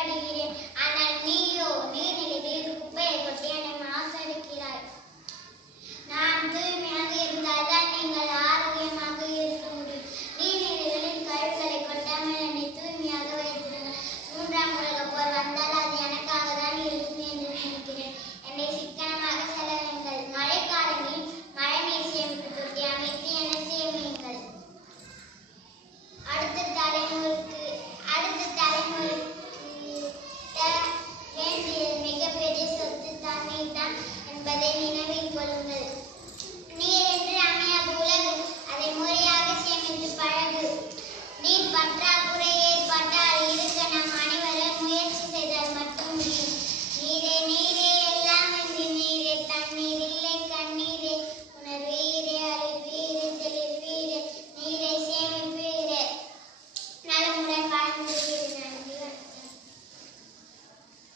Ananías. என்பதை நினைவில் கொள்ளுங்கள்